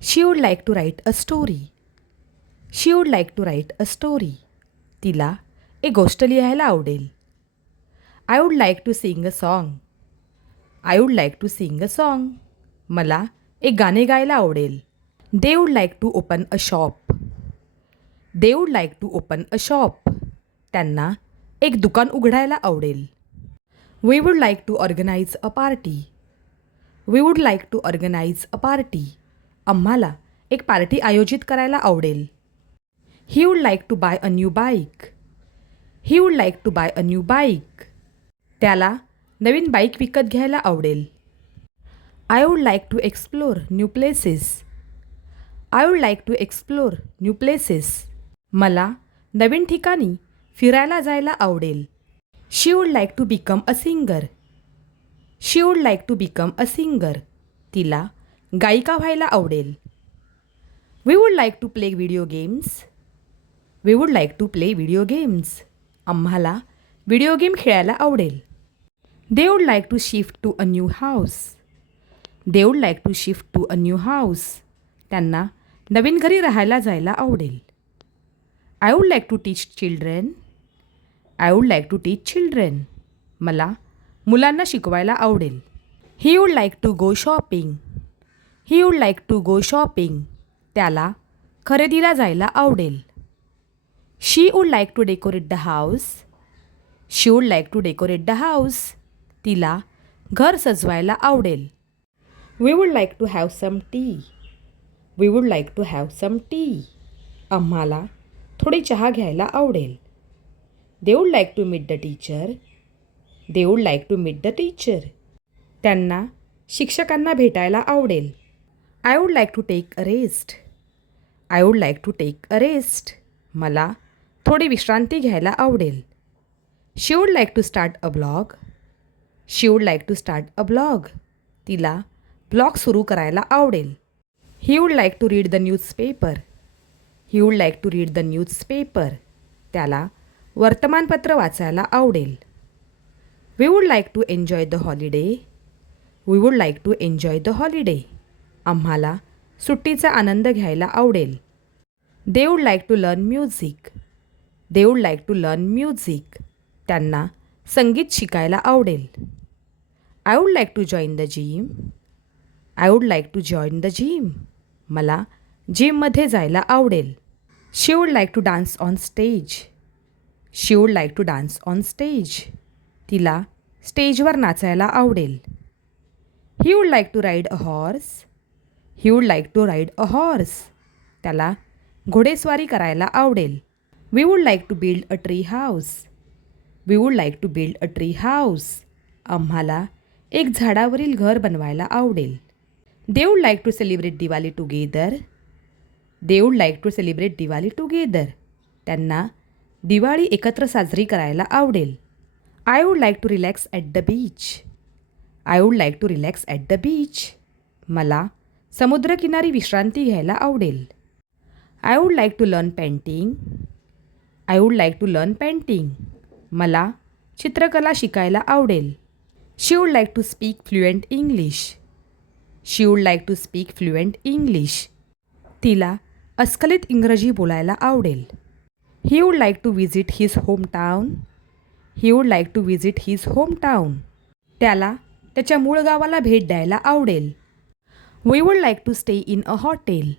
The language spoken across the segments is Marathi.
She would like to write a story. She would like to write a story. तिला एक गोष्ट लिहायला आवडेल. I would like to sing a song. I would like to sing a song. मला एक गाणे गायला आवडेल. They would like to open a shop. They would like to open a shop. त्यांना एक दुकान उघडायला आवडेल. We would like to organise a party. We would like to organise a party. आम्हाला एक पार्टी आयोजित करायला आवडेल. He would like to buy a new bike. He would like to buy a new bike. त्याला नवीन बाईक विकत घ्यायला आवडेल. I would like to explore new places. I would like to explore new places. मला नवीन ठिकाणी फिरायला जायला आवडेल. She would like to become a singer. She would like to become a singer. तिला गायिका व्हायला आवडेल. We would like to play video games. We would like to play video games. आम्हाला व्हिडिओ गेम खेळायला आवडेल. They would like to shift to a new house. They would like to shift to a new house. त्यांना नवीन घरी राहायला जायला आवडेल. I would like to teach children. I would like to teach children. मला मुलांना शिकवायला आवडेल. He would like to go shopping. He would like to go shopping. त्याला खरेदीला जायला आवडेल. She would like to decorate the house. She would like to decorate the house. तिला घर सजवायला आवडेल. We would like to have some tea. We would like to have some tea. आम्हाला थोडी चहा घ्यायला आवडेल. They would like to meet the teacher. They would like to meet the teacher. त्यांना शिक्षकांना भेटायला आवडेल. I would like to take a rest. I would like to take a rest. मला थोडी विश्रांती घ्यायला आवडेल. She would like to start a blog. She would like to start a blog. तिला ब्लॉग सुरू करायला आवडेल. He would like to read the newspaper. He would like to read the newspaper. त्याला वर्तमानपत्र वाचायला आवडेल. We would like to enjoy the holiday. We would like to enjoy the holiday. आम्हाला सुट्टीचा आनंद घ्यायला आवडेल. They would like to learn music. They would like to learn music. त्यांना संगीत शिकायला आवडेल. I would like to join the gym. I would like to join the gym. मला जिममध्ये जायला आवडेल. She would like to dance on stage. She would like to dance on stage. तिला स्टेजवर नाचायला आवडेल. He would like to ride a horse. He would like to ride a horse. त्याला घोडेस्वारी करायला आवडेल. We would like to build a tree house. We would like to build a tree house. आम्हाला एक झाडावरील घर बनवायला आवडेल. They would like to celebrate Diwali together. They would like to celebrate Diwali together. त्यांना दिवाळी एकत्र साजरी करायला आवडेल. I would like to relax at the beach. I would like to relax at the beach. मला समुद्रकिनारी विश्रांती घ्यायला आवडेल. I would like to learn painting. I would like to learn painting. मला चित्रकला शिकायला आवडेल. She would like to speak fluent English. She would like to speak fluent English. तिला अस्खलित इंग्रजी बोलायला आवडेल. He would like to visit his home town. He would like to visit his home town. त्याला त्याच्या मूळ गावाला भेट द्यायला आवडेल. We would like to stay in a hotel.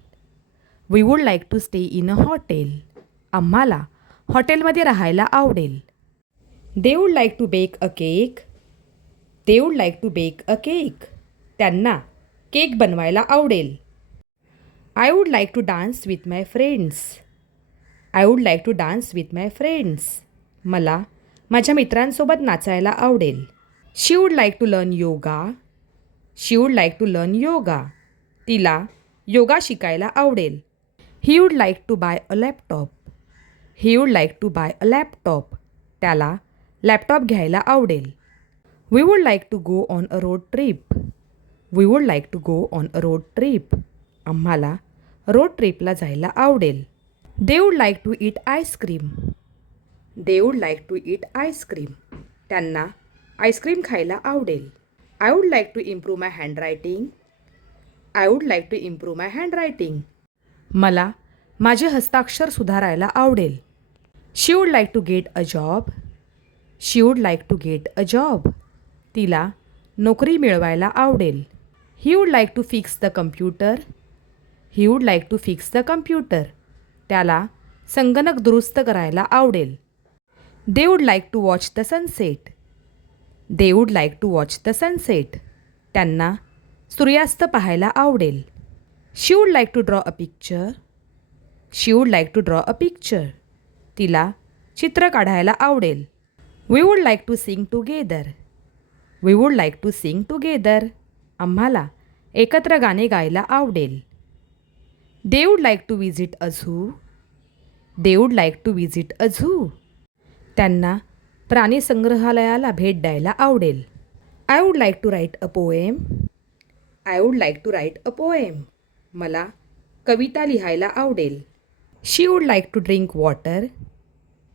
We would like to stay in a hotel. आम्हाला हॉटेलमध्ये राहायला आवडेल. They would like to bake a cake. They would like to bake a cake. त्यांना केक बनवायला आवडेल. I would like to dance with my friends. I would like to dance with my friends. मला माझ्या मित्रांसोबत नाचायला आवडेल. She would like to learn yoga. She would like to learn yoga. तिला योगा शिकायला आवडेल. He would like to buy a laptop. He would like to buy a laptop. त्याला लॅपटॉप घ्यायला आवडेल. We would like to go on a road trip. We would like to go on a road trip. आम्हाला रोड ट्रिपला जायला आवडेल. They would like to eat ice cream. They would like to eat ice cream. त्यांना आईस्क्रीम खायला आवडेल. I would like to improve my handwriting. I would like to improve my handwriting. मला माझे हस्ताक्षर सुधारायला आवडेल. She would like to get a job. She would like to get a job. तिला नोकरी मिळवायला आवडेल. He would like to fix the computer. He would like to fix the computer. त्याला संगणक दुरुस्त करायला आवडेल. They would like to watch the sunset. They would like to watch the sunset. त्यांना सूर्यास्त पाहायला आवडेल. She would like to draw a picture. She would like to draw a picture. तिला चित्र काढायला आवडेल. We would like to sing together. We would like to sing together. आम्हाला एकत्र गाणे गायला आवडेल. They would like to visit a zoo. They would like to visit a zoo. त्यांना प्राणी संग्रहालयाला भेट द्यायला आवडेल. I would like to write a poem. I would like to write a poem. मला कविता लिहायला आवडेल. She would like to drink water.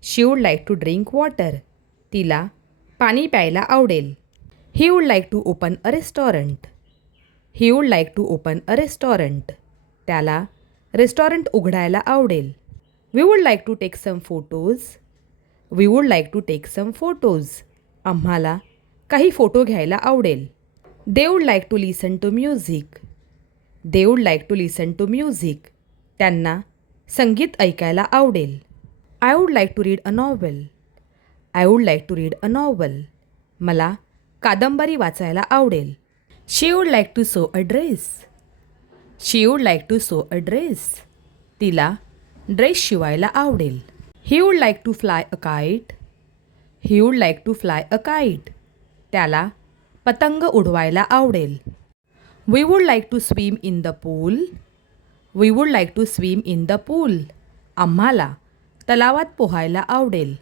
She would like to drink water. तिला पाणी प्यायला आवडेल. He would like to open a restaurant. He would like to open a restaurant. त्याला रेस्टॉरंट उघडायला आवडेल. We would like to take some photos. We would like to take some photos. आम्हाला काही फोटो घ्यायला आवडेल. They would like to listen to music. They would like to listen to music. त्यांना संगीत ऐकायला आवडेल. I would like to read a novel. I would like to read a novel. मला कादंबरी वाचायला आवडेल. She would like to sew a dress. She would like to sew a dress. तिला ड्रेस शिवायला आवडेल. He would like to fly a kite. He would like to fly a kite. त्याला पतंग उडवायला आवडेल. We would like to swim in the pool. We would like to swim in the pool. आम्हाला तलावात पोहायला आवडेल.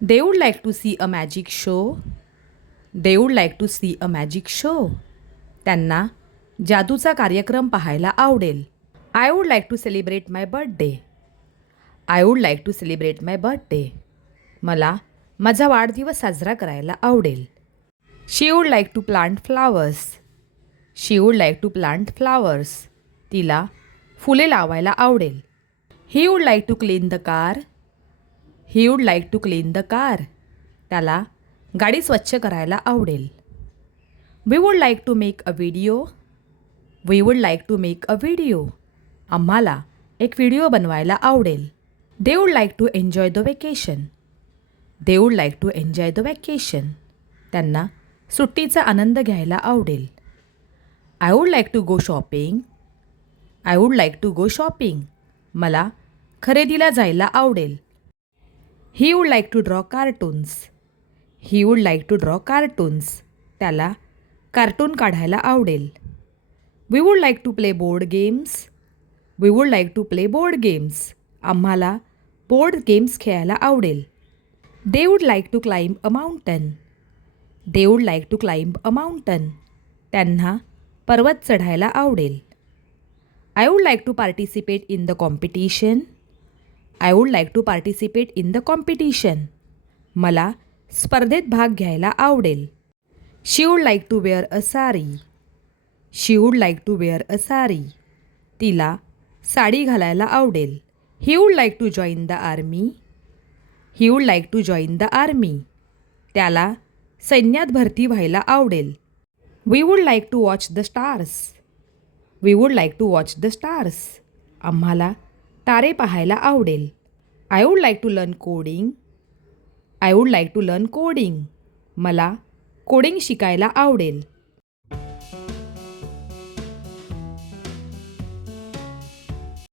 They would like to see a magic show. They would like to see a magic show. त्यांना जादूचा कार्यक्रम पाहायला आवडेल. I would like to celebrate my birthday. I would like to celebrate my birthday. मला माझा वाढदिवस साजरा करायला आवडेल. She would like to plant flowers. She would like to plant flowers. तिला फुले लावायला आवडेल. He would like to clean the car. He would like to clean the car. त्याला गाडी स्वच्छ करायला आवडेल. We would like to make a video. We would like to make a video. आम्हाला एक व्हिडिओ बनवायला आवडेल. They would like to enjoy the vacation. They would like to enjoy the vacation. त्यांना सुट्टीचा आनंद घ्यायला आवडेल. I would like to go shopping. I would like to go shopping. मला खरेदीला जायला आवडेल. He would like to draw cartoons. He would like to draw cartoons. त्याला कार्टून काढायला आवडेल. We would like to play board games. We would like to play board games. आम्हाला बोर्ड गेम्स खेळायला आवडेल. They would like to climb a mountain. They would like to climb a mountain. त्यांना पर्वत चढायला आवडेल. I would like to participate in the competition. I would like to participate in the competition. मला स्पर्धेत भाग घ्यायला आवडेल. She would like to wear a sari. She would like to wear a sari. तिला साडी घालायला आवडेल. He would like to join the army. He would like to join the army. त्याला सैन्यात भरती व्हायला आवडेल. We would like to watch the stars. We would like to watch the stars. आम्हाला तारे पाहायला आवडेल. I would like to learn coding. I would like to learn coding. मला कोडिंग शिकायला आवडेल.